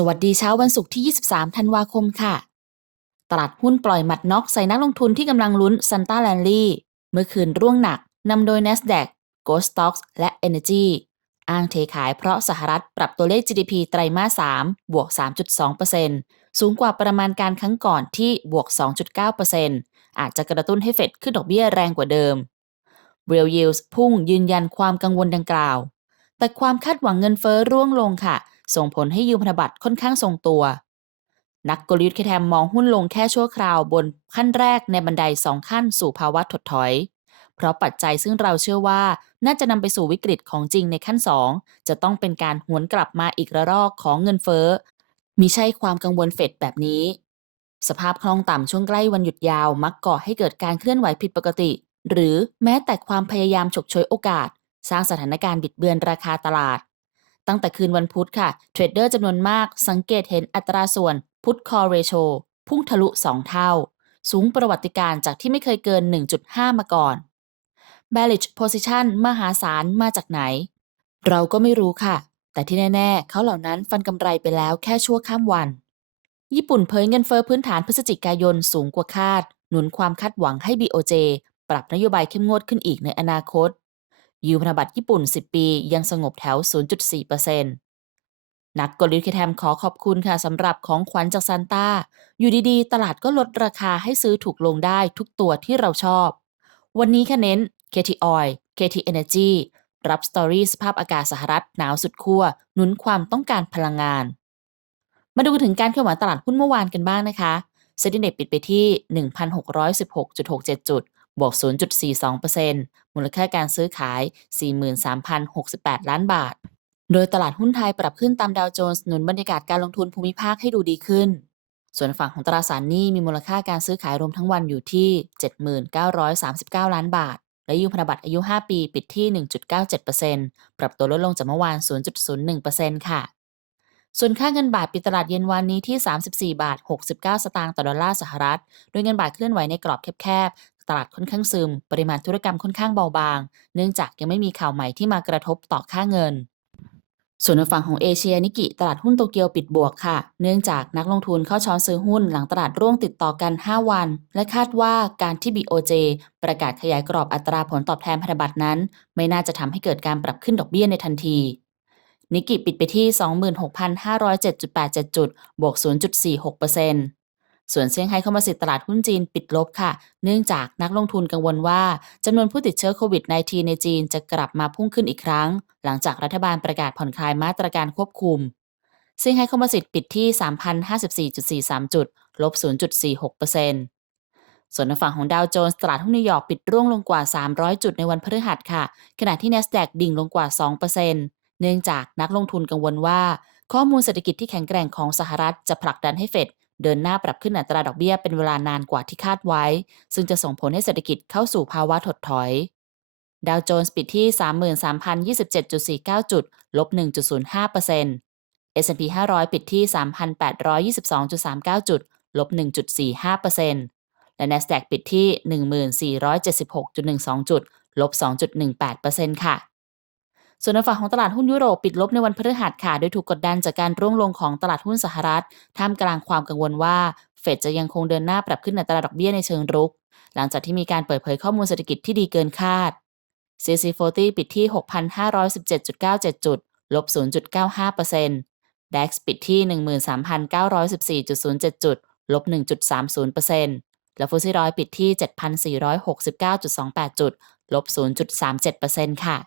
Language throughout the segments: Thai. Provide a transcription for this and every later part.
สวัสดีเช้าวันศุกร์ที่ 23 ธันวาคมค่ะ ตลาดหุ้นปล่อยหมัดน็อกใส่นักลงทุนที่กำลังลุ้นซันต้าแลนลี่เมื่อคืนร่วงหนักนำโดย NASDAQ g o Stocks และ Energy อ้างเทขายเพราะสหรัฐปรับตัวเลข GDP ไตรมาส 3 บวก 3.2%สูงกว่าประมาณการครั้งก่อนที่บวก 2.9%อาจจะกระตุ้นให้เฟดขึ้นดอกเบี้ยแรงกว่าเดิม Real Yields พุ่งยืนยันความกังวลดังกล่าว แต่ความคาดหวังเงินเฟ้อร่วงลงค่ะ ส่งผลให้ยิวพันธบัตรค่อนข้างทรงตัว นักกลยุทธ์แคทมมองหุ้นลงแค่ชั่วคราวบนขั้นแรกในบันไดสองขั้นสู่ภาวะถดถอย เพราะปัจจัยซึ่งเราเชื่อว่าน่าจะนำไปสู่วิกฤตของจริงในขั้น 2 จะต้องเป็นการหวนกลับมาอีกระลอกของเงินเฟ้อมิใช่ความกังวลเฟดแบบนี้ สภาพคล่องต่ำช่วงใกล้วันหยุดยาวมักก่อให้เกิดการเคลื่อนไหวผิดปกติ หรือแม้แต่ความพยายามฉกฉวยโอกาส สร้างสถานการณ์บิดเบือนราคาตลาด ตั้งแต่คืนวันพุธค่ะ เทรดเดอร์จำนวนมากสังเกตเห็นอัตราส่วนพุทคอเรโชพุ่งทะลุ 2 เท่า สูงประวัติการจากที่ไม่เคยเกิน 1.5 มาก่อน bearish position มหาศาลมาจากไหน เราก็ไม่รู้ค่ะ แต่ที่แน่ ๆ เขาเหล่านั้นฟันกำไรไปแล้วแค่ชั่วข้ามวัน ญี่ปุ่นเผยเงินเฟอ้อพื้นฐานพฤศจิกายนสูงกว่าคาด หนุนความคาดหวังให้ BOJ ปรับนโยบายเข้มงวดขึ้นอีกในอนาคต ยูพันธบัตรญี่ปุ่น 10 ปี ยังสงบแถว 0.4%นักกลยุทธ์คแทมขอขอบคุณค่ะสำหรับของขวัญจากซานต้า อยู่ดีๆ ตลาดก็ลดราคาให้ซื้อถูกลงได้ทุกตัวที่เราชอบ วันนี้ค่ะเน้น KT Oil KT Energy รับสตอรี่สภาพอากาศสหรัฐหนาวสุดขั้วหนุนความต้องการพลังงาน มาดูถึงการเคลื่อนไหวตลาดหุ้นเมื่อวานกันบ้างนะคะเซ็นดิเน็ตปิดไปที่ 1,616.67 จุด บวก 0.42%มูลค่าการซื้อขาย 43,068 ล้านบาท โดยตลาดหุ้นไทยปรับขึ้นตามดาวโจนส์หนุนบรรยากาศการลงทุนภูมิภาคให้ดูดีขึ้น ส่วนฝั่งของตราสารหนี้มีมูลค่าการซื้อขายรวมทั้งวันอยู่ที่ 7939 ล้านบาท และยูพันธบัตรอายุ 5 ปีปิดที่ 1.97%ปรับตัวลดลงจากเมื่อวาน 0.01%ค่ะส่วนค่าเงินบาทปิดตลาดเย็นวันนี้ที่ 34 บาท 69 สตางค์ต่อดอลลาร์สหรัฐ โดยเงินบาทเคลื่อนไหวในกรอบแคบ ตลาดค่อนข้างซึม ปริมาณธุรกรรมค่อนข้างเบาบาง เนื่องจากยังไม่มีข่าวใหม่ที่มากระทบต่อค่าเงิน ส่วนในฝั่งของเอเชียนิกิตลาดหุ้นโตเกียวปิดบวกค่ะ เนื่องจากนักลงทุนเข้าช้อนซื้อหุ้นหลังตลาดร่วงติดต่อกัน 5 วัน และคาดว่าการที่ BOJ ประกาศขยายกรอบอัตราผลตอบแทนพันธบัตรนั้น ไม่น่าจะทำให้เกิดการปรับขึ้นดอกเบี้ยในทันทีนิกิปิดไปที่ 26,507.87 จุด บวก 0.46% ส่วนเซี่ยงไฮ้คอมโพสิตตลาดหุ้นจีนปิดลบค่ะ เนื่องจากนักลงทุนกังวลว่าจำนวนผู้ติดเชื้อโควิด -19 ในจีนจะกลับมาพุ่งขึ้นอีกครั้ง หลังจากรัฐบาลประกาศผ่อนคลายมาตรการควบคุมเซี่ยงไฮ้คอมโพสิตปิดที่ 3,054.43 จุด ลบ 0.46%ส่วนในฝั่งของดาวโจนส์ตลาดหุ้นนิวยอร์กปิดร่วงลงกว่า 300 จุดในวันพฤหัสค่ะ ขณะที่ NASDAQ ดิ่งลงกว่า 2%เนื่องจากนักลงทุนกังวลว่า ข้อมูลเศรษฐกิจที่แข็งแกร่งของสหรัฐจะผลักดันให้เฟด เดินหน้าปรับขึ้นอัตราดอกเบี้ยเป็นเวลานานกว่าที่คาดไว้ ซึ่งจะส่งผลให้เศรษฐกิจเข้าสู่ภาวะถดถอย ดาวโจนส์ปิดที่ 33,027.49 จุด ลบ 1.05% S&P 500 ปิดที่ 3,822.39 จุด ลบ 1.45%และ NASDAQ ปิดที่ 1476.12 จุด ลบ 2.18%ค่ะ ส่วนในฝั่งของตลาดหุ้นยุโรปปิดลบในวันพฤหัสค่ะ โดยถูกกดดันจากการร่วงลงของตลาดหุ้นสหรัฐ ท่ามกลางความกังวลว่า เฟดจะยังคงเดินหน้าปรับขึ้นอัตราดอกเบี้ยในเชิงรุก หลังจากที่มีการเปิดเผยข้อมูลเศรษฐกิจที่ดีเกินคาด CC40 ปิดที่ 6,517.97 จุด ลบ 0.95% DAX ปิดที่ 13,914.07 จุด ลบ 1.30%และฟุตซี่ร้อยปิดที่ 7,469.28 จุด ลบ 0.37%ค่ะ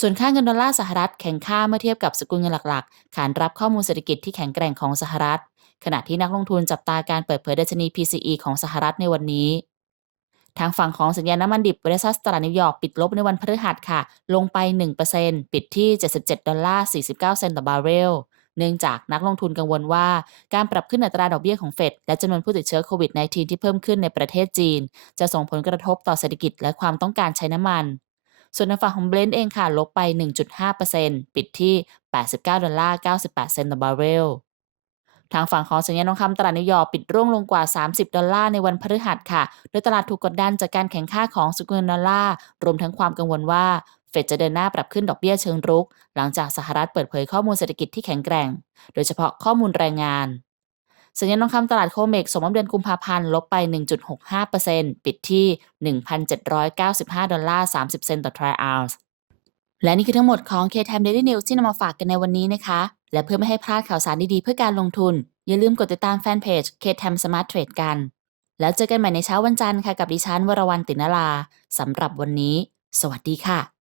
ส่วนค่าเงินดอลลาร์สหรัฐแข็งค่าเมื่อเทียบกับสกุลเงินหลักๆ ขานรับข้อมูลเศรษฐกิจที่แข็งแกร่งของสหรัฐ ขณะที่นักลงทุนจับตาการเปิดเผยดัชนี PCE ของสหรัฐในวันนี้ทางฝั่งของสัญญาณน้ำมันดิบเวซัสตลาดนิวยอร์กปิดลบในวันพฤหัสค่ะ ลงไป 1%ปิดที่ 77 ดอลลาร์ 49 เซนต์ต่อบาร์เรล เนื่องจากนักลงทุนกังวลว่าการปรับขึ้นอัตราดอกเบี้ยของเฟดและจำนวนผู้ติดเชื้อโควิด -19 ที่เพิ่มขึ้นในประเทศจีน จะส่งผลกระทบต่อเศรษฐกิจและความต้องการใช้น้ำมัน ส่วนในฝั่งของเบรนท์เองค่ะลบไป 1.5%ปิดที่ 89 ดอลลาร์98 เซนต์ต่อบาร์เรลทางฝั่งของสัญญาณทองคำตลาดนิวยอร์กปิดร่วงลงกว่า 30 ดอลลาร์ในวันพฤหัสค่ะ โดยตลาดถูกกดดันจากการแข่งข้าของสกุลเงินดอลลาร์ รวมทั้งความกังวลว่า เฟดจะเดินหน้าปรับขึ้นดอกเบี้ยเชิงรุก หลังจากสหรัฐเปิดเผยข้อมูลเศรษฐกิจที่แข็งแกร่ง โดยเฉพาะข้อมูลแรงงาน สัญญาณทองคำตลาดโคเมกสมมติเดือนกุมภาพันธ์ลบไป 1.65%ปิดที่ 1,795 ดอลลาร์ 30 เซนต์ต่อทรอยออนซ์และนี่คือทั้งหมดของ K-Time Daily News ที่นำมาฝากกันในวันนี้นะคะ และเพื่อไม่ให้พลาดข่าวสารดีๆ เพื่อการลงทุน อย่าลืมกดติดตามแฟนเพจ K-Time Smart Trade กัน แล้วเจอกันใหม่ในเช้าวันจันทร์ค่ะกับดิฉันวรวรรณตินลาสำหรับวันนี้ สวัสดีค่ะ